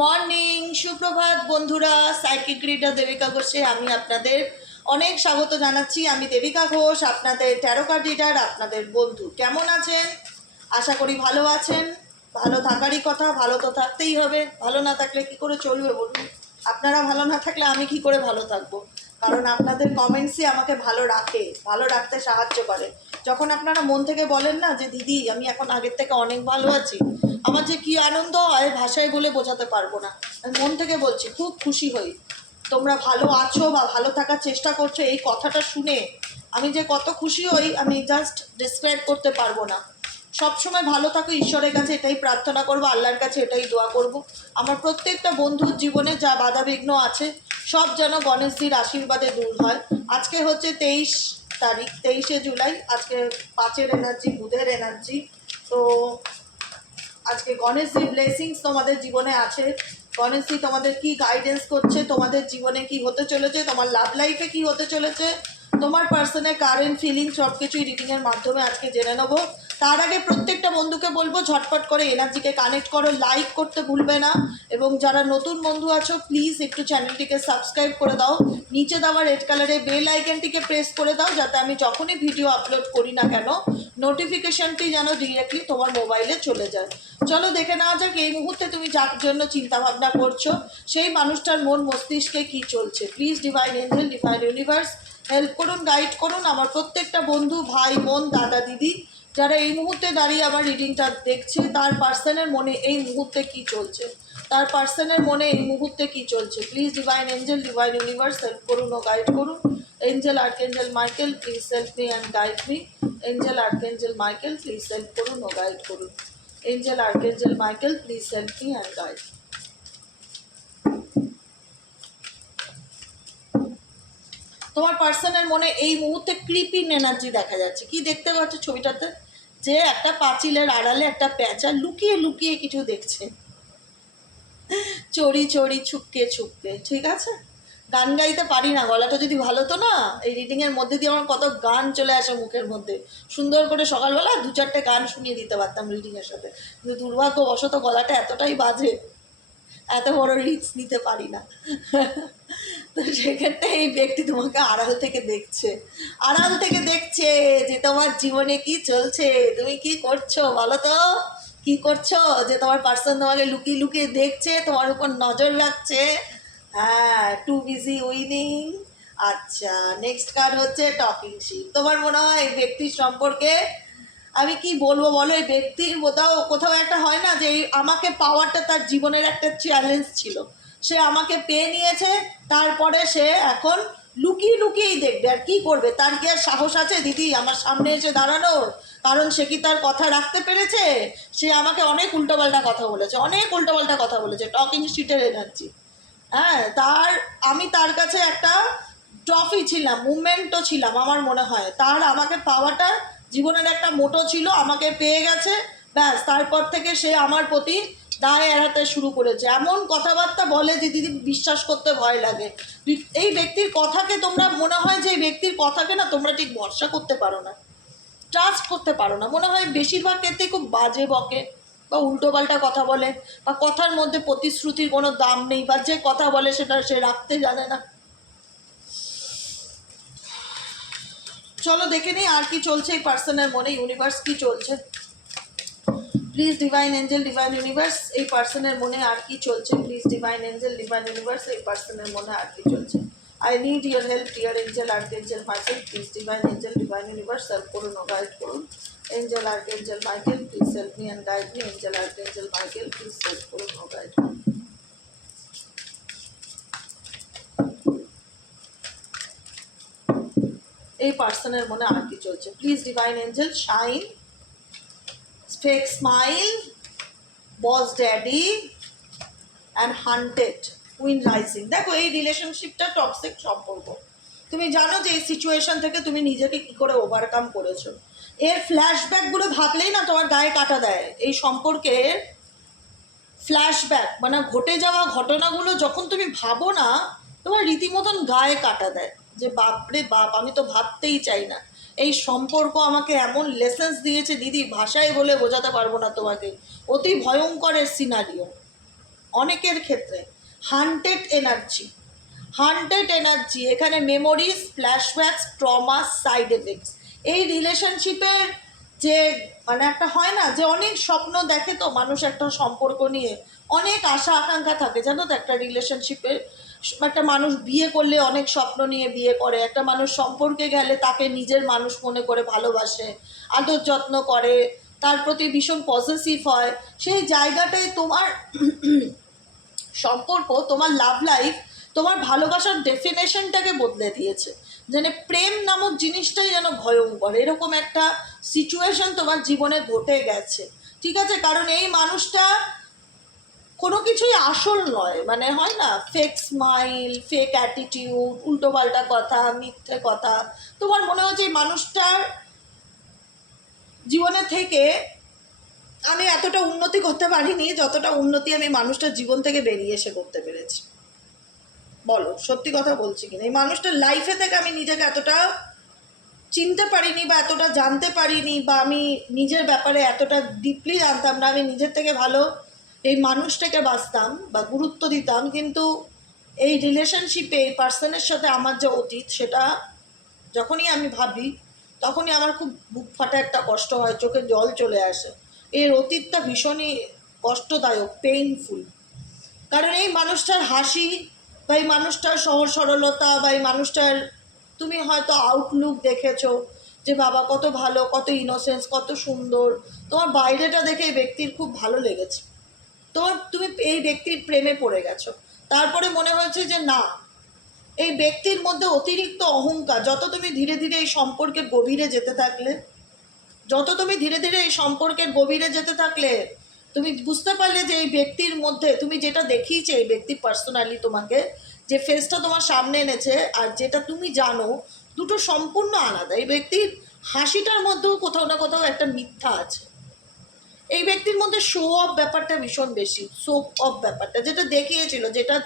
Morning, সুপ্রভাত বন্ধুরা। Psychic reader Devika ঘোষে আমি আপনাদের অনেক স্বাগত জানাচ্ছি। আমি দেবিকা ঘোষ, আপনাদের ট্যারো কার্ড রিডার, আপনাদের বন্ধু। কেমন আছেন? আশা করি ভালো আছেন। ভালো থাকারই কথা, ভালো তো থাকতেই হবে। ভালো না থাকলে কি করে চলবে বলুন? আপনারা ভালো না থাকলে আমি কি করে ভালো থাকবো? কারণ আপনাদের কমেন্টসই আমাকে ভালো রাখে, ভালো রাখতে সাহায্য করে। যখন আপনারা মন থেকে বলেন না যে দিদি আমি এখন আগের থেকে অনেক ভালো আছি, আমার যে কী আনন্দ হয় ভাষায় বলে বোঝাতে পারবো না। আমি মন থেকে বলছি, খুব খুশি হই। তোমরা ভালো আছো বা ভালো থাকার চেষ্টা করছো, এই কথাটা শুনে আমি যে কত খুশি হই আমি জাস্ট ডিসক্রাইব করতে পারবো না। সবসময় ভালো থাকো, ঈশ্বরের কাছে এটাই প্রার্থনা করবো, আল্লাহর কাছে এটাই দোয়া করব। আমার প্রত্যেকটা বন্ধুর জীবনে যা বাধাবিঘ্ন আছে সব যেন গণেশজির আশীর্বাদে দূর হয়। আজকে হচ্ছে 23 তারিখ, 23শে জুলাই। আজকে 5-এর এনার্জি, বুধের এনার্জি। তো আজকে গণেশজির ব্লেসিংস তোমাদের জীবনে আছে। গণেশজি তোমাদের কি গাইডেন্স করছে, তোমাদের জীবনে কি হতে চলেছে, তোমার লাভ লাইফে কি হতে চলেছে, তোমার পার্সনের কারেন্ট ফিলিং সব কিছুই রিডিংয়ের মাধ্যমে আজকে জেনে নেবো। তার আগে প্রত্যেকটা বন্ধুকে বলবো ঝটপট করে এনার্জিকে কানেক্ট করো, লাইক করতে ভুলবে না। এবং যারা নতুন বন্ধু আছো প্লিজ একটু চ্যানেলটিকে সাবস্ক্রাইব করে দাও, নিচে দেওয়া রেড কালারের বেল আইকনটিকে প্রেস করে দাও, যাতে আমি যখনই ভিডিও আপলোড করি না কেন নোটিফিকেশনটি যেন ডিরেক্টলি তোমার মোবাইলে চলে যায়। চলো দেখে নেওয়া যাক এই মুহূর্তে তুমি যার জন্য চিন্তা ভাবনা করছো সেই মানুষটার মন মস্তিষ্কে কি চলছে। Please divine angel, divine universe help করুন, গাইড করুন আমার প্রত্যেকটা বন্ধু, ভাই, বোন, দাদা, দিদি যারা এই মুহূর্তে দাঁড়িয়ে আমার রিডিংটা দেখছে, তার পার্সনের মনে এই মুহূর্তে কি চলছে, তার পার্সনের মনে এই মুহূর্তে কি চলছে। Please divine angel, divine universe help করুন ও গাইড করুন। Angel archangel Michael please help me and guide me. Angel archangel Michael please help করুন ও গাইড করুন। Angel archangel Michael please help me and guide. তোমার পার্সনের মনে এই মুহূর্তে ক্রিপিং এনার্জি দেখা যাচ্ছে। কি দেখতে পাচ্ছ ছবিটাতে? যে একটা পাঁচিলের আড়ালে একটা প্যাঁচা লুকিয়ে লুকিয়ে কিছু দেখছে, চড়ি চড়ি ছুপকে ছুপকে। ঠিক আছে, গান গাইতে পারি না, গলাটা যদি ভালো তো না, এই রিডিংয়ের মধ্যে দিয়ে আমার কত গান চলে আসে মুখের মধ্যে। সুন্দর করে সকালবেলা 2-4টে গান শুনিয়ে দিতে পারতাম রিডিংয়ের সাথে, কিন্তু দুর্ভাগ্যবশত গলাটা এতটাই বাজে, এত বড় রিস্ক নিতে পারি না। তো সেক্ষেত্রে এই ব্যক্তি তোমাকে আড়াল থেকে দেখছে, আড়াল থেকে দেখছে যে তোমার জীবনে কি চলছে, তুমি কি করছো বলো তো, কি করছো, যে তোমার পার্সন তোমাকে লুকিয়ে লুকিয়ে দেখছে, তোমার উপর নজর রাখছে। হ্যাঁ, টু বিজি উইনিং। আচ্ছা, নেক্সট কার্ড হচ্ছে টকিং শিপ। তোমার মনে হয় এই ব্যক্তির সম্পর্কে আমি কি বলবো বলো, এই ব্যক্তির কোথাও কোথাও একটা হয় না যে আমাকে পাওয়ারটা তার জীবনের একটা চ্যালেঞ্জ ছিল, সে আমাকে পেয়ে নিয়েছে, তারপরে সে এখন লুকিয়ে লুকিয়েই দেখবে। আর কি করবে, তার কি আর সাহস আছে দিদি আমার সামনে এসে দাঁড়ানোর? কারণ সে কি তার কথা রাখতে পেরেছে? সে আমাকে অনেক উল্টোপাল্টা কথা বলেছে, অনেক উল্টোপাল্টা কথা বলেছে। টকিং শিটের এনার্জি। হ্যাঁ, আমি তার কাছে একটা ট্রফি ছিলাম, মুভমেন্টও ছিলাম। আমার মনে হয় তার আমাকে পাওয়াটা জীবনের একটা মোটো ছিল, আমাকে পেয়ে গেছে, ব্যাস তারপর থেকে সে আমার প্রতি দায় এড়াতে শুরু করেছে। এমন কথাবার্তা বলে যে দিদি বিশ্বাস করতে ভয় লাগে। এই ব্যক্তির কথাকে তোমরা মনে হয় যে এই ব্যক্তির কথাকে না তোমরা ঠিক ভরসা করতে পারো না, ট্রাস্ট করতে পারো না। মনে হয় বেশিরভাগ ক্ষেত্রেই খুব বাজে বকে বা উল্টোপাল্টা কথা বলে, বা কথার মধ্যে প্রতিশ্রুতির কোনো দাম নেই, বা যে কথা বলে সেটা সে রাখতে জানে না। চলো দেখে নিই আর কি চলছে এই পার্সনের মনে, ইউনিভার্স কি চলছে। Please divine angel, divine universe এই পার্সনের মনে আর কি চলছে। Please divine angel, divine universe এই পার্সনের মনে আর কি চলছে। I need your help dear angel archangel Michael please divine angel, divine universe help করুন ও গাইড করুন। Angel archangel Michael please help me and guide me. Angel archangel Michael please help করুন ও গাইড করুন। এই পার্সনের মনে আর কি চলছে। Please divine angel shine, fake smile, boss daddy and haunted, win rising. দেখো এই রিলেশনশিপটা টক্সিক সম্পর্ক। তুমি জানো যে এই সিচুয়েশন থেকে তুমি নিজেকে কি করে ওভারকাম করেছো। এর ফ্ল্যাশব্যাকগুলো ভাবলেই না তোমার গায়ে কাটা দেয়। এই সম্পর্কের ফ্ল্যাশব্যাক মানে ঘটে যাওয়া ঘটনাগুলো যখন তুমি ভাবো না, তোমার রীতিমতন গায়ে কাটা দেয় যে বাপরে বাপ, আমি তো ভাবতেই চাই না। এই সম্পর্ক আমাকে এমন লেসেন্স দিয়েছে দিদি, ভাষায় বলে বোঝাতে পারবো না তোমাকে। অতি ভয়ঙ্করের সিনারিও। অনেকের ক্ষেত্রে হান্টেড এনার্জি, এখানে মেমোরিজ, ফ্ল্যাশব্যাকস, ট্রমা, সাইড এফেক্টস। এই রিলেশনশিপের যে মানে একটা হয় না যে অনেক স্বপ্ন দেখে তো মানুষ একটা সম্পর্ক নিয়ে, অনেক আশা আকাঙ্ক্ষা থাকে জানো তো একটা রিলেশনশিপের। একটা মানুষ বিয়ে করলে অনেক স্বপ্ন নিয়ে বিয়ে করে, একটা মানুষ সম্পর্কে গেলে তাকে নিজের মানুষ মনে করে ভালোবাসে, আদর যত্ন করে, তার প্রতি ভীষণ পজিটিভ হয়। সেই জায়গাটায় তোমার সম্পর্ক, তোমার লাভ লাইফ, তোমার ভালোবাসার ডেফিনেশনটাকে বদলে দিয়েছে। যেন প্রেম নামক জিনিসটাই যেন ভয়ঙ্কর, এরকম একটা সিচুয়েশন তোমার জীবনে ঘটে গেছে। ঠিক আছে, কারণ এই মানুষটা কোনো কিছুই আসল নয়, মানে হয় না ফেক স্মাইল, ফেক অ্যাটিটিউড, উল্টোপাল্টা কথা, মিথ্যে কথা। তোমার মনে হচ্ছে এই মানুষটার জীবনে থেকে আমি এতটা উন্নতি করতে পারিনি যতটা উন্নতি আমি মানুষটার জীবন থেকে বেরিয়ে এসে করতে পেরেছি। বলো সত্যি কথা বলছি কিনা? এই মানুষটার লাইফে থেকে আমি নিজেকে এতটা চিনতে পারিনি বা এতটা জানতে পারিনি, বা আমি নিজের ব্যাপারে এতটা ডিপলি জানতাম না। আমি নিজের থেকে ভালো এই মানুষটাকে বাঁচতাম বা গুরুত্ব দিতাম, কিন্তু এই রিলেশনশিপে এই পার্সনের সাথে আমার যে অতীত, সেটা যখনই আমি ভাবি তখনই আমার খুব বুক ফাটা একটা কষ্ট হয়, চোখে জল চলে আসে। এর অতীতটা ভীষণই কষ্টদায়ক, পেইনফুল। কারণ এই মানুষটার হাসি বা এই মানুষটার সহজ সরলতা বা এই মানুষটার তুমি হয়তো আউটলুক দেখেছো যে বাবা কত ভালো, কত ইনোসেন্স, কত সুন্দর, তোমার বাইরেটা দেখে এই ব্যক্তির খুব ভালো লেগেছে, তুমি এই ব্যক্তির প্রেমে পড়ে গেছো। তারপরে মনে হয়েছে যে না, এই ব্যক্তির মধ্যে অতিরিক্ত অহংকার। যত তুমি ধীরে ধীরে এই সম্পর্কের গভীরে যেতে থাকলে, তুমি বুঝতে পারলে যে এই ব্যক্তির মধ্যে তুমি যেটা দেখিয়েছে, এই ব্যক্তি পার্সোনালি তোমাকে যে ফেসটা তোমার সামনে এনেছে আর যেটা তুমি জানো, দুটো সম্পূর্ণ আলাদা। এই ব্যক্তির হাসিটার মধ্যেও কোথাও না কোথাও একটা মিথ্যা আছে। এই ব্যক্তির মধ্যে শো অফ ব্যাপারটা ভীষণ বেশি, শো অফ ব্যাপারটা যেটা দেখিয়েছিল, যেটা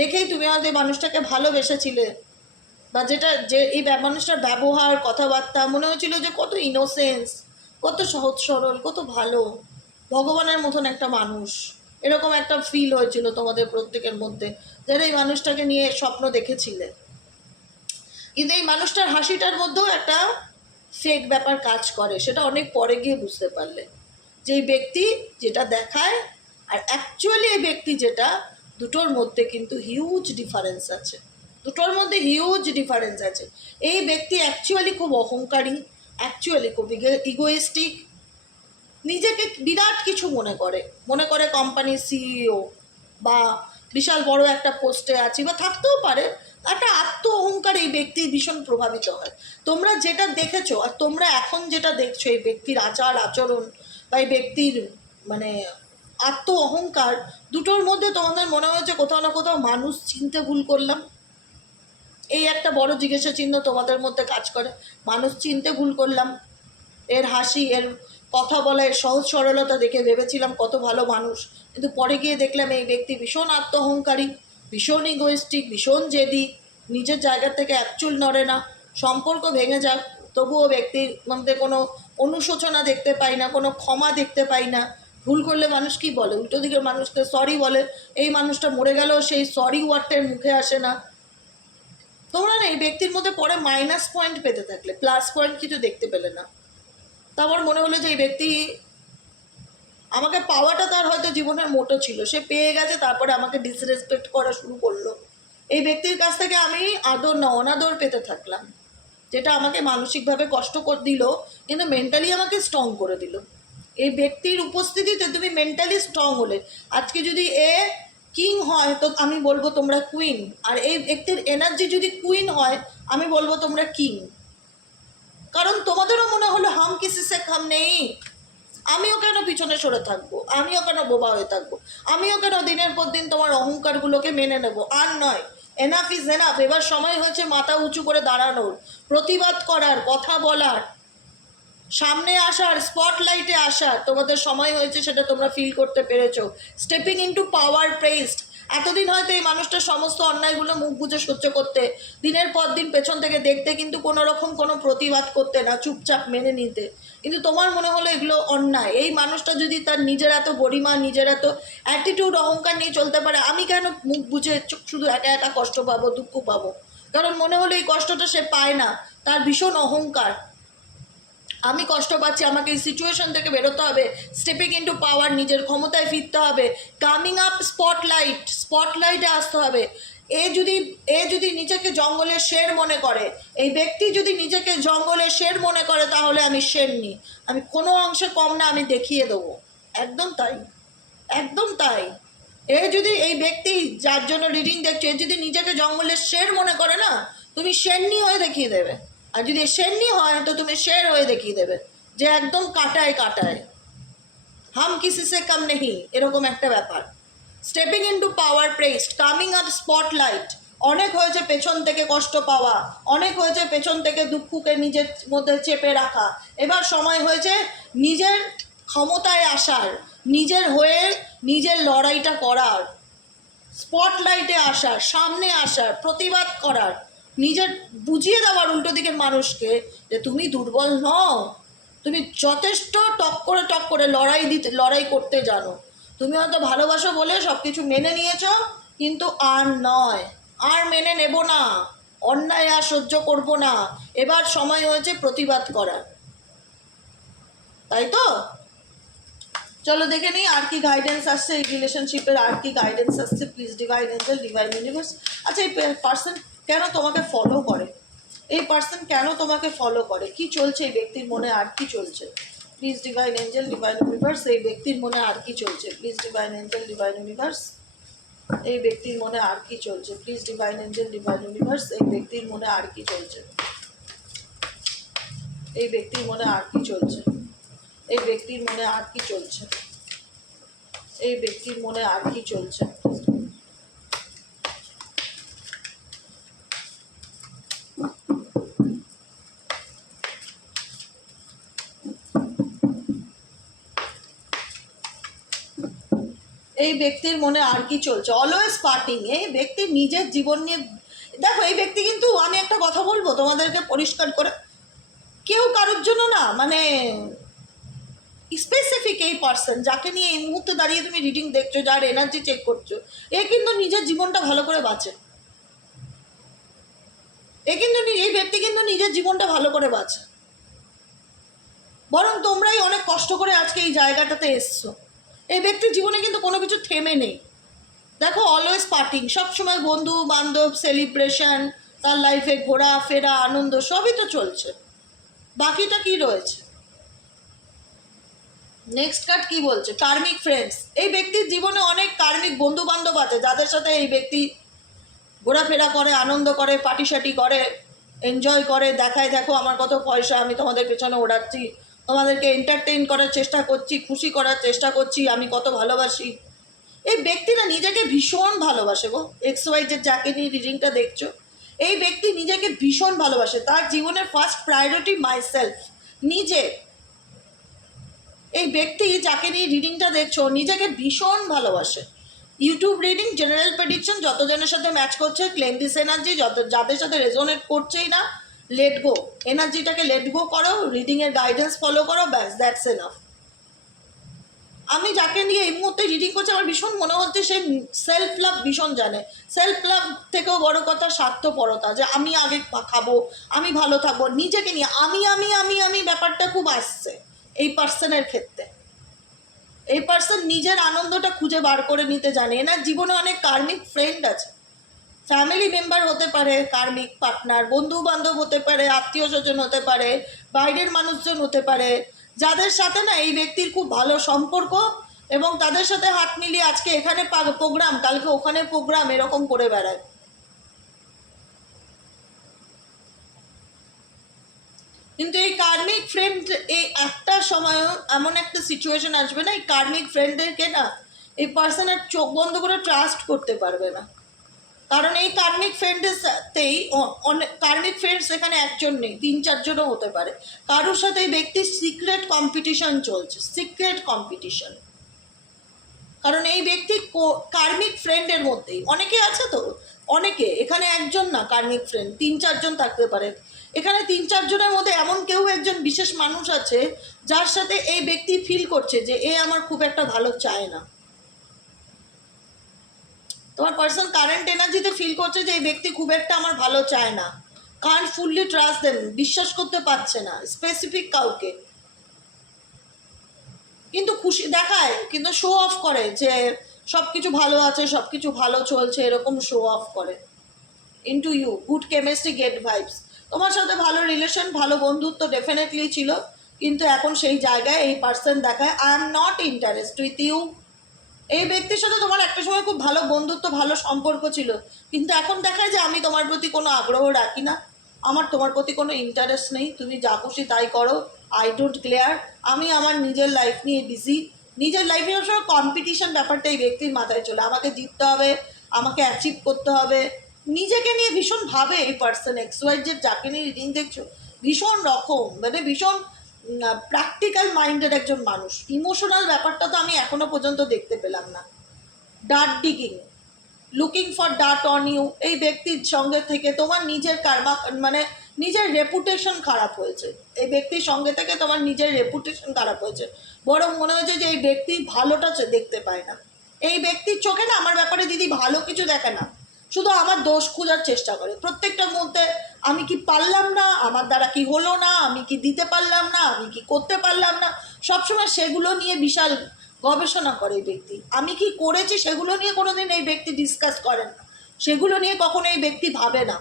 দেখেই তুমি হয়তো মানুষটাকে ভালোবেসেছিলে, বা যেটা যে এই মানুষটার ব্যবহার, কথাবার্তা মনে হয়েছিল যে কত ইনোসেন্স, কত সহজ সরল, কত ভালো, ভগবানের মতন একটা মানুষ। এরকম একটা ফিল হয়েছিল তোমাদের প্রত্যেকের মধ্যে যারা এই মানুষটাকে নিয়ে স্বপ্ন দেখেছিলে। কিন্তু এই মানুষটার হাসিটার মধ্যেও একটা ফেক ব্যাপার কাজ করে, সেটা অনেক পরে গিয়ে বুঝতে পারলে যে এই ব্যক্তি যেটা দেখায় আর অ্যাকচুয়ালি এই ব্যক্তি যেটা, দুটোর মধ্যে কিন্তু হিউজ ডিফারেন্স আছে। এই ব্যক্তি অ্যাকচুয়ালি খুব অহংকারী, অ্যাকচুয়ালি খুব ইগোয়েস্টিক, নিজেকে বিরাট কিছু মনে করে কোম্পানির সিইও বা বিশাল বড় একটা পোস্টে আছি, বা থাকতেও পারে। একটা আত্ম অহংকার এই ব্যক্তি ভীষণ প্রভাবিত হয়। তোমরা যেটা দেখেছো আর তোমরা এখন যেটা দেখছো, এই ব্যক্তির আচার আচরণ বা এই ব্যক্তির মানে আত্ম অহংকার, দুটোর মধ্যে তোমাদের মনে হয়েছে কোথাও না কোথাও মানুষ চিনতে ভুল করলাম। এই একটা বড় জিজ্ঞাসা চিহ্ন তোমাদের মধ্যে কাজ করে, মানুষ চিনতে ভুল করলাম। এর হাসি, এর কথা বলা, এর সহজ সরলতা দেখে ভেবেছিলাম কত ভালো মানুষ, কিন্তু পরে গিয়ে দেখলাম এই ব্যক্তি ভীষণ আত্ম অহংকারী, ভীষণ ইগোয়েস্টিক, ভীষণ জেদি, নিজের জায়গা থেকে একচুল নড়ে না। সম্পর্ক ভেঙে যাক তবুও ব্যক্তির মধ্যে কোনো অনুশোচনা দেখতে পাই না, কোনো ক্ষমা দেখতে পাই না। ভুল করলে মানুষ কি বলে, উল্টো দিকে মানুষকে সরি বলে। এই মানুষটা মরে গেলেও সেই সরি ওয়ার্ডটার মুখে আসে না। তোমরা না এই ব্যক্তির মধ্যে পরে মাইনাস পয়েন্ট পেতে থাকলে, প্লাস পয়েন্ট কিছু দেখতে পেলে না। তারপর মনে হলো যে এই ব্যক্তি আমাকে পাওয়াটা তার হয়তো জীবনের মোটো ছিল, সে পেয়ে গেছে, তারপরে আমাকে ডিসরেসপেক্ট করা শুরু করলো। এই ব্যক্তির কাছ থেকে আমি আদর না অনাদর পেতে থাকলাম, যেটা আমাকে মানসিকভাবে কষ্ট দিল, কিন্তু মেন্টালি আমাকে স্ট্রং করে দিল। এই ব্যক্তির উপস্থিতিতে তুমি মেন্টালি স্ট্রং হলে। আজকে যদি এ কিং হয় তো আমি বলবো তোমরা কুইন, আর এই ব্যক্তির এনার্জি যদি কুইন হয় আমি বলবো তোমরা কিং। কারণ তোমাদেরও মনে হলো হাম কিসি সে কম নেই, আমিও কেন পিছনে সরে থাকবো, আমিও কেন বোবা হয়ে থাকবো, আমিও কেন দিনের পর দিন তোমার অহংকারগুলোকে মেনে নেব। আর নয়, এনাফ ইজ এনাফ। এবার সময় হয়েছে মাথা উঁচু করে দাঁড়ানোর, প্রতিবাদ করার, কথা বলার, সামনে আসার, স্পটলাইটে আসার তোমাদের সময় হয়েছে, সেটা তোমরা ফিল করতে পেরেছো। স্টেপিং ইনটু পাওয়ার প্রেসড। এতদিন হয়তো এই মানুষটার সমস্ত অন্যায়গুলো মুখ বুজে সহ্য করতে, দিনের পর দিন পেছন থেকে দেখতে, কিন্তু কোনো রকম কোনো প্রতিবাদ করতে না, চুপচাপ মেনে নিতে। কিন্তু তোমার মনে হলো এগুলো অন্যায়। এই মানুষটা যদি তার নিজের এত গরিমা, নিজের এত অ্যাটিটিউড, অহংকার নিয়ে চলতে পারে, আমি কেন মুখ বুঝে শুধু একা একা কষ্ট পাবো, দুঃখ পাবো? কারণ মনে হলো এই কষ্টটা সে পায় না, তার ভীষণ অহংকার। আমি কষ্ট পাচ্ছি, আমাকে এই সিচুয়েশন থেকে বেরোতে হবে, স্টেপিং ইনটু পাওয়ার, নিজের ক্ষমতায় ফিরতে হবে, কামিং আপ স্পটলাইটে আসতে হবে। এ যদি নিজেকে জঙ্গলের শের মনে করে, এই ব্যক্তি যদি নিজেকে জঙ্গলের শের মনে করে, তাহলে আমি শের নি, আমি কোনো অংশে কম না, আমি দেখিয়ে দেবো। একদম তাই, একদম তাই। এই ব্যক্তি যার জন্য রিডিং দেখছো, যদি নিজেকে জঙ্গলের শের মনে করে না, তুমি শেরনি হয়ে দেখিয়ে দেবে। আর যদি শেরনি হয় তো তুমি শের হয়ে দেখিয়ে দেবে, যে একদম কাটায় কাটায়, হাম কিসি সে কম নেই, এরকম একটা ব্যাপার। স্টেপিং ইনটু পাওয়ার প্রেসড, কামিং আপ স্পটলাইট। অনেক হয়েছে পেছন থেকে কষ্ট পাওয়া, অনেক হয়েছে পেছন থেকে দুঃখকে নিজের মধ্যে চেপে রাখা। এবার সময় হয়েছে নিজের ক্ষমতায় আসার, নিজের হয়ে নিজের লড়াইটা করার, স্পটলাইটে আসার, সামনে আসার, প্রতিবাদ করার, নিজের বুঝিয়ে দেওয়ার উল্টো দিকের মানুষকে যে তুমি দুর্বল নও, তুমি যথেষ্ট টক করে লড়াই করতে জানো। তুমি হয়তো ভালোবাসো বলে সব কিছু মেনে নিয়েছ, কিন্তু আর নয়, আর মেনে নেব না, অন্যায় আর সহ্য করব না। এবার সময় হয়েছে প্রতিবাদ করার, তাই তো? চলো দেখে নিই আর কি গাইডেন্স আসছে এই রিলেশনশিপের, আর কি গাইডেন্স আসছে। Please divine angel, divine universe. আচ্ছা, এই পার্সন কেন তোমাকে ফলো করে? এই পার্সন কেন তোমাকে ফলো করে? কি চলছে এই ব্যক্তির মনে, আর কি চলছে? Please divine angel, divine universe, এই ব্যক্তির মনে আর কি চলছে? Please divine angel, divine universe, এই ব্যক্তির মনে আর কি চলছে? Please divine angel, divine universe, এই ব্যক্তির মনে আর কি চলছে? এই ব্যক্তির মনে আর কি চলছে? এই ব্যক্তির মনে আর কি চলছে? এই ব্যক্তির মনে আর কি চলছে? এই ব্যক্তির মনে আর কি চলছে? Always parting. এই ব্যক্তি নিজের জীবন নিয়ে, দেখো এই ব্যক্তি কিন্তু, আমি একটা কথা বলবো তোমাদেরকে পরিষ্কার করে, কেউ কারোর জন্য না, মানে স্পেসিফিক এই পার্সন যাকে নিয়ে এই মুহূর্তে দাঁড়িয়ে তুমি রিডিং দেখছো, যার এনার্জি চেক করছো, এ কিন্তু নিজের জীবনটা ভালো করে বাঁচে। এই ব্যক্তি কিন্তু নিজের জীবনটা ভালো করে বাঁচে। বরং তোমরাই অনেক কষ্ট করে আজকে এই জায়গাটাতে এসছো। এই ব্যক্তির জীবনে কিন্তু কোনো কিছু থেমে নেই। দেখো, অলওয়েজ পার্টিং, সবসময় বন্ধু বান্ধব, সেলিব্রেশন, তার লাইফে ঘোরা ফেরা, আনন্দ, সবই তো চলছে। বাকিটা কি রয়েছে? নেক্সট কার্ড কি বলছে? কার্মিক ফ্রেন্ডস। এই ব্যক্তির জীবনে অনেক কার্মিক বন্ধু বান্ধব আছে, যাদের সাথে এই ব্যক্তি ঘোরাফেরা করে, আনন্দ করে, পার্টি শার্টি করে, এনজয় করে, দেখায় দেখো আমার কত পয়সা, আমি তোমাদের পেছনে ওড়াচ্ছি, তোমাদেরকে এন্টারটেইন করার চেষ্টা করছি, খুশি করার চেষ্টা করছি, আমি কত ভালোবাসি। এই ব্যক্তিরা নিজেকে ভীষণ ভালোবাসে গো। এক্স ওয়াই যে যাকে নিয়ে রিডিংটা দেখছো, এই ব্যক্তি নিজেকে ভীষণ ভালোবাসে। তার জীবনের ফার্স্ট প্রায়োরিটি মাইসেলফ, নিজে। এই ব্যক্তি যাকে নিয়ে রিডিংটা দেখছো নিজেকে ভীষণ ভালোবাসে। ইউটিউব রিডিং, জেনারেল প্রেডিকশন, যতজনের সাথে ম্যাচ করছে ক্লেম দিস এনার্জি, যাদের সাথে রেজোনেট করছেই না, লেট গো, এনার্জিটাকে লেট গো করো, রিডিংয়ের গাইডেন্স ফলো করো, ব্যাস, দ্যাটস এনাফ। আমি যাকে নিয়ে এই মুহূর্তে রিডিং করছি, আমার ভীষণ মনে হচ্ছে সে সেলফ লাভ ভীষণ জানে। সেলফ লাভ থেকেও বড় কথা স্বার্থপরতা, যে আমি আগে খাবো, আমি ভালো থাকবো, নিজেকে নিয়ে আমি ব্যাপারটা খুব আসছে এই পার্সনের ক্ষেত্রে। এই পার্সন নিজের আনন্দটা খুঁজে বার করে নিতে জানে। এনার জীবনে অনেক কার্মিক ফ্রেন্ড আছে, ফ্যামিলি মেম্বার হতে পারে, কার্মিক পার্টনার, বন্ধু বান্ধব হতে পারে, আত্মীয় স্বজন হতে পারে, বাইরের মানুষজন হতে পারে, যাদের সাথে না এই ব্যক্তির খুব ভালো সম্পর্ক, এবং তাদের সাথে হাত মিলিয়ে আজকে এখানে প্রোগ্রাম, কালকে ওখানে প্রোগ্রাম, এরকম করে বেড়ায়। কিন্তু এই কার্মিক ফ্রেন্ড, এই একটা সময়ও এমন একটা সিচুয়েশন আসবে না, এই কার্মিক ফ্রেন্ডদেরকে না এই পার্সনের চোখ বন্ধ করে ট্রাস্ট করতে পারবে না। কারণ এই কার্মিক ফ্রেন্ডের সাথেই অনেক কার্মিক ফ্রেন্ডস এখানে একজন নেই, 3-4জনও হতে পারে। কারোর সাথে এই ব্যক্তির সিক্রেট কম্পিটিশন চলছে, সিক্রেট কম্পিটিশন। কারণ এই ব্যক্তি কার্মিক ফ্রেন্ডের মধ্যেই অনেকে আছে তো, অনেকে, এখানে একজন না কার্মিক ফ্রেন্ড 3-4 জন থাকতে পারে। এখানে 3-4 জনের মধ্যে এমন কেউ একজন বিশেষ মানুষ আছে যার সাথে এই ব্যক্তি ফিল করছে যে এ আমার খুব একটা ভালো চায় না। তোমার পার্সন কারেন্ট এনার্জিতে ফিল করছে যে এই ব্যক্তি খুব একটা আমার ভালো চায় না, কান্ট ফুললি ট্রাস্ট দেন, বিশ্বাস করতে পারছে না স্পেসিফিক কাউকে, কিন্তু খুশি দেখায়, কিন্তু শো অফ করে যে সব কিছু ভালো আছে, সব কিছু ভালো চলছে, এরকম শো অফ করে। Into you good chemistry, get vibes, তোমার সাথে ভালো রিলেশন, ভালো বন্ধুত্ব ডেফিনেটলি ছিল, কিন্তু এখন সেই জায়গায় এই পার্সন দেখায় I am not interest with you. এই ব্যক্তির সাথে তোমার একটা সময় খুব ভালো বন্ধুত্ব, ভালো সম্পর্ক ছিল, কিন্তু এখন দেখায় যে আমি তোমার প্রতি কোনো আগ্রহ রাখি না, আমার তোমার প্রতি কোনো ইন্টারেস্ট নেই, তুমি যা খুশি তাই করো, আই ডোন্ট কেয়ার, আমি আমার নিজের লাইফ নিয়ে বিজি। নিজের লাইফে সবসময় কম্পিটিশন ব্যাপারটা এই ব্যক্তির মাথায় চলে, আমাকে জিততে হবে, আমাকে অ্যাচিভ করতে হবে, নিজেকে নিয়ে ভীষণ ভাবে এই পার্সন XYZ যাকে নিয়ে রিডিং দেখছো, ভীষণ রকম মানে ভীষণ প্র্যাকটিক্যাল মাইন্ডের একজন মানুষ। ইমোশনাল ব্যাপারটা তো আমি এখনো পর্যন্ত দেখতে পেলাম না। Dirt digging, looking for dirt on you, এই ব্যক্তির সঙ্গে থেকে তোমার নিজের কারবা মানে নিজের রেপুটেশন খারাপ হয়েছে, এই ব্যক্তির সঙ্গে থেকে তোমার নিজের রেপুটেশন খারাপ হয়েছে, বরং মনে হয়েছে যে এই ব্যক্তি ভালোটা দেখতে পায় না। এই ব্যক্তির চোখে না আমার ব্যাপারে দিদি ভালো কিছু দেখে না, শুধু আমার দোষ খোঁজার চেষ্টা করে প্রত্যেকটা মুহূর্তে। আমি কি পারলাম না, আমার দ্বারা কি হলো না, আমি কি দিতে পারলাম না, আমি কি করতে পারলাম না, সবসময় সেগুলো নিয়ে বিশাল গবেষণা করে এই ব্যক্তি। আমি কি করেছি সেগুলো নিয়ে কোনোদিন এই ব্যক্তি ডিসকাস করেন না, সেগুলো নিয়ে কখনো এই ব্যক্তি ভাবে না।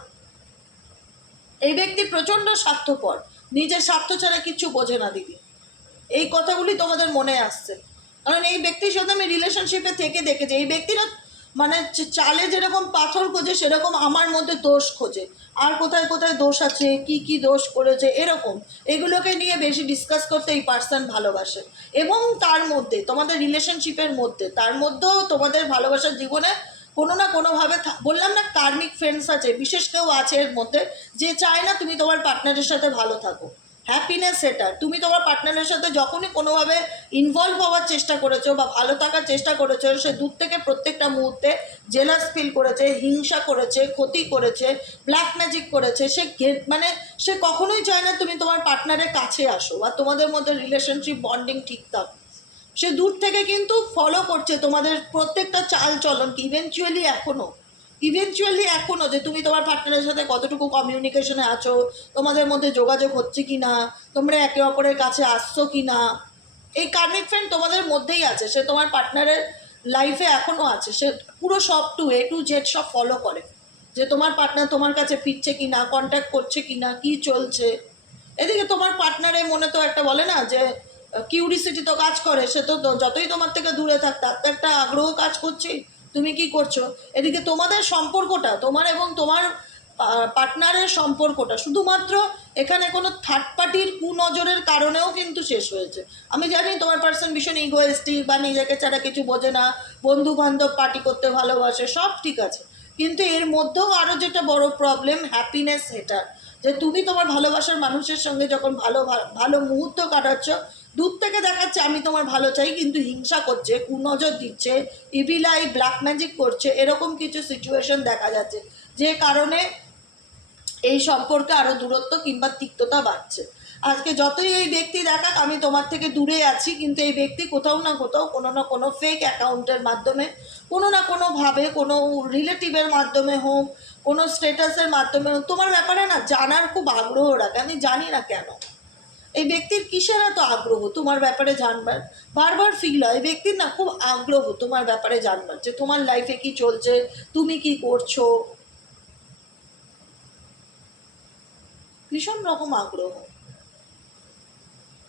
এই ব্যক্তি প্রচণ্ড স্বার্থপর, নিজের স্বার্থ ছাড়া কিচ্ছু বোঝে না দিদি, এই কথাগুলি তোমাদের মনে আসছে। কারণ এই ব্যক্তির সাথে আমি রিলেশনশিপে থেকে দেখেছি, এই ব্যক্তিরা মানে চালে যেরকম পাথর খোঁজে সেরকম আমার মধ্যে দোষ খোঁজে, আর কোথায় কোথায় দোষ আছে, কি কি দোষ করেছে, এরকম এগুলোকে নিয়ে বেশি ডিসকাস করতে এই পার্সন ভালোবাসে। এবং তার মধ্যে তোমাদের রিলেশনশিপের মধ্যে, তার মধ্যেও তোমাদের ভালোবাসার জীবনে কোনো না কোনোভাবে বললাম না কার্মিক ফ্রেন্ডস আছে, বিশেষ কেউ আছে এর মধ্যে যে চায় না তুমি তোমার পার্টনারের সাথে ভালো থাকো, হ্যাপিনেস সেটা। তুমি তোমার পার্টনারের সাথে যখনই কোনোভাবে ইনভলভ হওয়ার চেষ্টা করেছো বা ভালো থাকার চেষ্টা করেছো, সে দূর থেকে প্রত্যেকটা মুহূর্তে জেলাস ফিল করেছে, হিংসা করেছে, ক্ষতি করেছে, ব্ল্যাক ম্যাজিক করেছে, সে মানে সে কখনোই চায় না তুমি তোমার পার্টনারের কাছে আসো বা তোমাদের মধ্যে রিলেশনশিপ বন্ডিং ঠিক থাকো। সে দূর থেকে কিন্তু ফলো করছে তোমাদের প্রত্যেকটা চাল চলনকে, ইভেনচুয়ালি এখনও যে তুমি তোমার পার্টনারের সাথে কতটুকু কমিউনিকেশনে আছো, তোমাদের মধ্যে যোগাযোগ হচ্ছে কি না, তোমরা একে অপরের কাছে আসছো কি না, এই কার্মিক ফ্রেন্ড তোমাদের মধ্যেই আছে, সে তোমার পার্টনারের লাইফে এখনও আছে, সে পুরো সব A to Z সব ফলো করে যে তোমার পার্টনার তোমার কাছে ফিরছে কি না, কন্ট্যাক্ট করছে কি না, কী চলছে। এদিকে তোমার পার্টনারের মনে তো একটা বলে না যে কিউরিসিটি তো কাজ করে, সে তো যতই তোমার থেকে দূরে থাক তার তো একটা আগ্রহ কাজ করছে তুমি কি করছো। এদিকে তোমাদের সম্পর্কটা, তোমার এবং তোমার পার্টনারের সম্পর্কটা শুধুমাত্র এখানে কোনো থার্ড পার্টির কুনজরের কারণেও কিন্তু শেষ হয়েছে। আমি জানি তোমার পার্সন ভীষণ ইগোয়েস্টিক বা নিজেকে ছাড়া কিছু বোঝে না, বন্ধু বান্ধব পার্টি করতে ভালোবাসে, সব ঠিক আছে, কিন্তু এর মধ্যেও আরও যেটা বড় প্রবলেম হ্যাপিনেস, এটা যে তুমি তোমার ভালোবাসার মানুষের সঙ্গে যখন ভালো ভালো মুহূর্ত কাটাচ্ছ, দূর থেকে দেখাচ্ছে আমি তোমার ভালো চাই, কিন্তু হিংসা করছে, কুনজর দিচ্ছে, ইভিল আই, ব্ল্যাক ম্যাজিক করছে, এরকম কিছু সিচুয়েশন দেখা যাচ্ছে, যে কারণে এই সম্পর্কে আরও দূরত্ব কিংবা তিক্ততা বাড়ছে। আজকে যতই এই ব্যক্তি দেখাক আমি তোমার থেকে দূরে আছি, কিন্তু এই ব্যক্তি কোথাও না কোথাও কোনো না কোনো ফেক অ্যাকাউন্টের মাধ্যমে, কোনো না কোনোভাবে, কোনো রিলেটিভের মাধ্যমে হোক, কোনো স্ট্যাটাসের মাধ্যমে হোক, তোমার ব্যাপারে না জানার খুব আগ্রহ রাখে। আমি জানি না কেন এই ব্যক্তির কিসের এত আগ্রহ তোমার ব্যাপারে জানবার, বারবার ফিল হয় এই ব্যক্তির না খুব আগ্রহ তোমার ব্যাপারে জানবার, যে তোমার লাইফে কি চলছে, তুমি কি করছো, ভীষণ রকম আগ্রহ।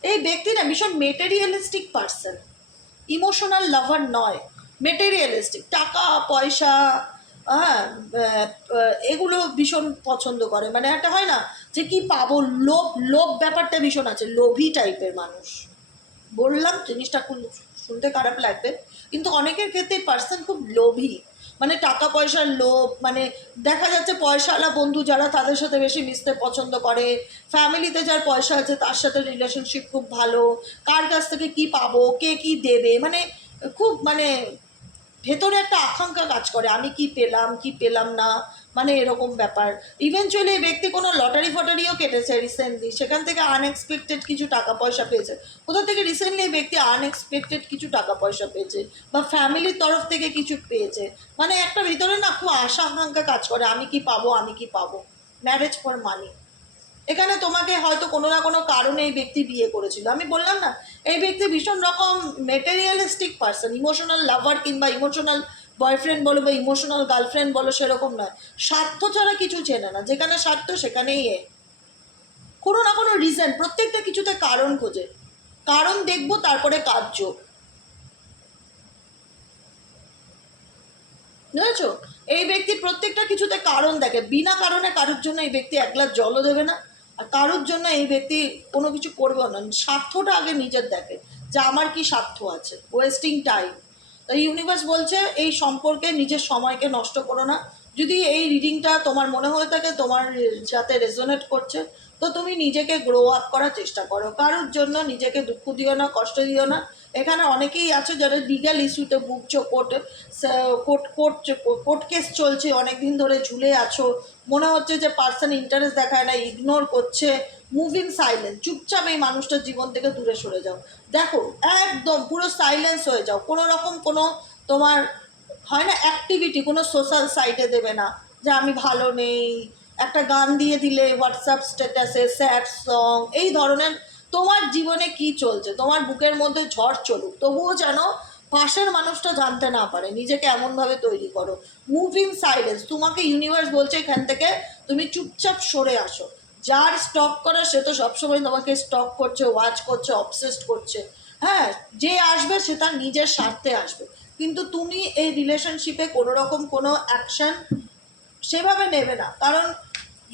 এই ব্যক্তি না ভীষণ মেটেরিয়ালিস্টিক পার্সন, ইমোশনাল লাভার নয়, মেটেরিয়ালিস্টিক, টাকা পয়সা, হ্যাঁ, এগুলো ভীষণ পছন্দ করে। মানে একটা হয় না যে কি পাবো, লোভ লোভ ব্যাপারটা ভীষণ আছে, লোভী টাইপের মানুষ। বললাম জিনিসটা খুব শুনতে খারাপ লাগবে, কিন্তু অনেকের ক্ষেত্রে পার্সন খুব লোভী, মানে টাকা পয়সার লোভ, মানে দেখা যাচ্ছে পয়সাওয়ালা বন্ধু যারা তাদের সাথে বেশি মিশতে পছন্দ করে, ফ্যামিলিতে যার পয়সা আছে তার সাথে রিলেশনশিপ খুব ভালো, কার কাছ থেকে কি পাবো, কে কি দেবে, মানে খুব মানে ভেতরে একটা আকাঙ্ক্ষা কাজ করে, আমি কি পেলাম কি পেলাম না, মানে এরকম ব্যাপার। ইভেনচুয়ালি এই ব্যক্তি কোনো লটারি ফটারিও কেটেছে রিসেন্টলি, সেখান থেকে আনএক্সপেক্টেড কিছু টাকা পয়সা পেয়েছে। কোথা থেকে রিসেন্টলি এই ব্যক্তি আনএক্সপেক্টেড কিছু টাকা পয়সা পেয়েছে, বা ফ্যামিলির তরফ থেকে কিছু পেয়েছে। মানে একটা ভিতরে না খুব আশা আকাঙ্ক্ষা কাজ করে, আমি কি পাবো আমি কি পাবো। Marriage for money. এখানে তোমাকে হয়তো কোনো না কোনো কারণে এই ব্যক্তি বিয়ে করেছিল। আমি বললাম না, এই ব্যক্তি ভীষণ রকম মেটেরিয়ালিস্টিক পার্সন, ইমোশনাল লাভার কিংবা ইমোশনাল বয়ফ্রেন্ড বলো বা ইমোশনাল গার্লফ্রেন্ড বলো, সেরকম নয়। স্বার্থ ছাড়া কিছু চেনে না, যেখানে স্বার্থ সেখানেই কোনো না কোনো রিজন, প্রত্যেকটা কিছুতে কারণ খোঁজে। কারণ দেখবো তারপরে কার্য, বুঝেছো? এই ব্যক্তি প্রত্যেকটা কিছুতে কারণ দেখে, বিনা কারণে কারোর জন্য এই ব্যক্তি এক গ্লাস জলও দেবে না, আর কারোর জন্য এই ব্যক্তি কোনো কিছু করবেও না। স্বার্থটা আগে নিজের দেখে যে আমার কি স্বার্থ আছে। Wasting time. তাই ইউনিভার্স বলছে এই সম্পর্কে নিজের সময়কে নষ্ট করো না। যদি এই রিডিংটা তোমার মনে হয়ে থাকে তোমার যাতে রেজোনেট করছে, তো তুমি নিজেকে গ্রো আপ করার চেষ্টা করো। কারোর জন্য নিজেকে দুঃখ দিও না, কষ্ট দিও না। এখানে অনেকেই আছে যারা লিগ্যাল ইস্যুতে ভুগছো, কোর্ট কেস চলছে, অনেক দিন ধরে ঝুলে আছো, মনে হচ্ছে যে পার্সন ইন্টারেস্ট দেখায় না, ইগনোর করছে, মুভ ইন সাইলেন্স, চুপচাপ এই মানুষটার জীবন থেকে দূরে সরে যাও। দেখো একদম পুরো সাইলেন্স হয়ে যাও, কোনো রকম কোনো তোমার হয় না অ্যাক্টিভিটি কোনো সোশ্যাল সাইটে দেবে না যে আমি ভালো নেই, একটা গান দিয়ে দিলে হোয়াটসঅ্যাপ স্ট্যাটাসে স্যাড সং, এই ধরনের। তোমার জীবনে কি চলছে, তোমার বুকের মধ্যে ঝড় চলুক, তবুও যেন পাশের মানুষটা জানতে না পারে। নিজেকে এমনভাবে তৈরি করো, মুভ ইন সাইলেন্স। তোমাকে ইউনিভার্স বলছে এখান থেকে তুমি চুপচাপ সরে আসো। যার স্টক করা সে তো সবসময় তোমাকে স্টক করছে, ওয়াচ করছে, অবসেসড করছে। হ্যাঁ, যে আসবে সে তার নিজের স্বার্থে আসবে, কিন্তু তুমি এই রিলেশনশিপে কোনো রকম কোনো অ্যাকশন সেভাবে নেবে না। কারণ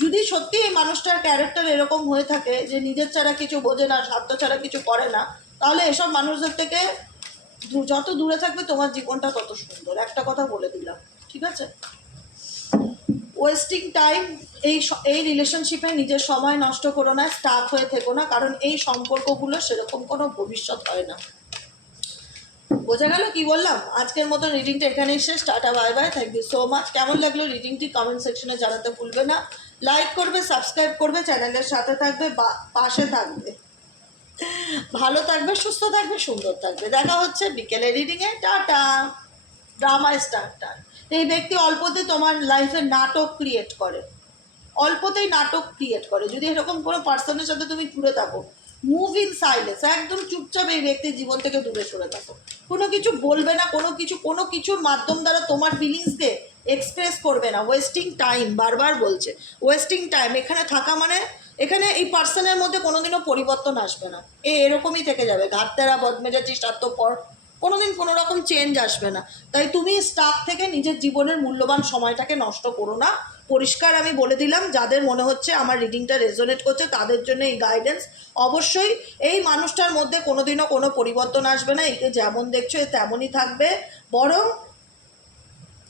যদি সত্যি এই মানুষটার ক্যারেক্টার এরকম হয়ে থাকে যে নিজের ছাড়া কিছু বোঝে না, স্বার্থ ছাড়া কিছু করে না, তাহলে এসব মানুষদের থেকে যত দূরে থাকবে তোমার জীবনটা তত সুন্দর। একটা কথা বলে দিলাম, ঠিক আছে? Wasting time. এই রিলেশনশিপে নিজের সময় নষ্ট করো না, স্টাক হয়ে থেকো না, কারণ এই সম্পর্কগুলো সেরকম কোনো ভবিষ্যৎ হয় না। বোঝা গেল কি বললাম? আজকের মতো রিডিংটা এখানেই শেষ। টাটা, bye bye, thank you so much. কেমন লাগলো রিডিংটি কমেন্ট সেকশনে জানাতে ভুলবে না। লাইক করবে, সাবস্ক্রাইব করবে, চ্যানেলের সাথে থাকবে, পাশে থাকবে। ভালো থাকবে, সুস্থ থাকবে, সুন্দর থাকবে। দেখা হচ্ছে বিকেলে রিডিংয়ে। টাটা। Drama starter. এই ব্যক্তি অল্পতে তোমার লাইফে নাটক ক্রিয়েট করে, অল্পতেই নাটক ক্রিয়েট করে। যদি এরকম কোনো পার্সনের সাথে তুমি জুড়ে থাকো, মুভ ইন সাইলেন্স, একদম চুপচাপ এই ব্যক্তির জীবন থেকে দূরে সরে থাকো। কোনো কিছু বলবে না, কোনো কিছুর মাধ্যম দ্বারা তোমার ফিলিংসকে এক্সপ্রেস করবে না। ওয়েস্টিং টাইম, বারবার বলছে ওয়েস্টিং টাইম। এখানে থাকা মানে এখানে এই পার্সনের মধ্যে কোনোদিনও পরিবর্তন আসবে না, এরকমই থেকে যাবে। ঘাটতেরা, বদমেজাজি, স্বার্থপর, কোনোদিন কোনো রকম চেঞ্জ আসবে না। তাই তুমি স্টাক থেকে নিজের জীবনের মূল্যবান সময়টাকে নষ্ট করো না। পরিষ্কার আমি বলে দিলাম, যাদের মনে হচ্ছে আমার রিডিংটা রেজোনেট করছে তাদের জন্য এই গাইডেন্স। অবশ্যই এই মানুষটার মধ্যে কোনোদিনও কোনো পরিবর্তন আসবে না, একে যেমন দেখছো এ তেমনই থাকবে। বরং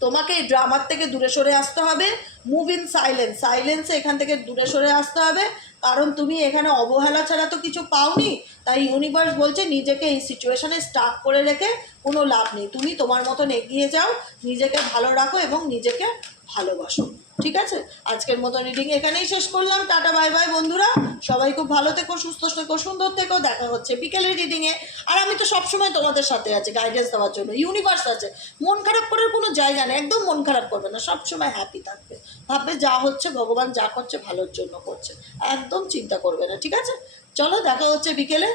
তোমাকে এই ড্রামার থেকে দূরে সরে আসতে হবে। মুভ ইন সাইলেন্স, সাইলেন্সে এখান থেকে দূরে সরে আসতে হবে, কারণ তুমি এখানে অবহেলা ছাড়া তো কিছু পাওনি। তাই ইউনিভার্স বলছে নিজেকে এই সিচুয়েশনে স্টাক করে রেখে কোনো লাভ নেই। তুমি তোমার মতন এগিয়ে যাও, নিজেকে ভালো রাখো এবং নিজেকে ভালোবাসো। ঠিক আছে, আজকের মতো রিডিং এখানেই শেষ করলাম। টাটা, বাই বাই বন্ধুরা। সবাই খুব ভালো থেকো, সুস্থ থেকো, সুন্দর থেকো। দেখা হচ্ছে বিকেলের রিডিংয়ে। আর আমি তো সবসময় তোমাদের সাথে আছি গাইডেন্স দেওয়ার জন্য। ইউনিভার্স আছে, মন খারাপ করার কোনো জায়গা নেই, একদম মন খারাপ করবে না, সবসময় হ্যাপি থাকবে। ভাববে যা হচ্ছে ভগবান যা করছে ভালোর জন্য করছে, একদম চিন্তা করবে না। ঠিক আছে, চলো দেখা হচ্ছে বিকেলে।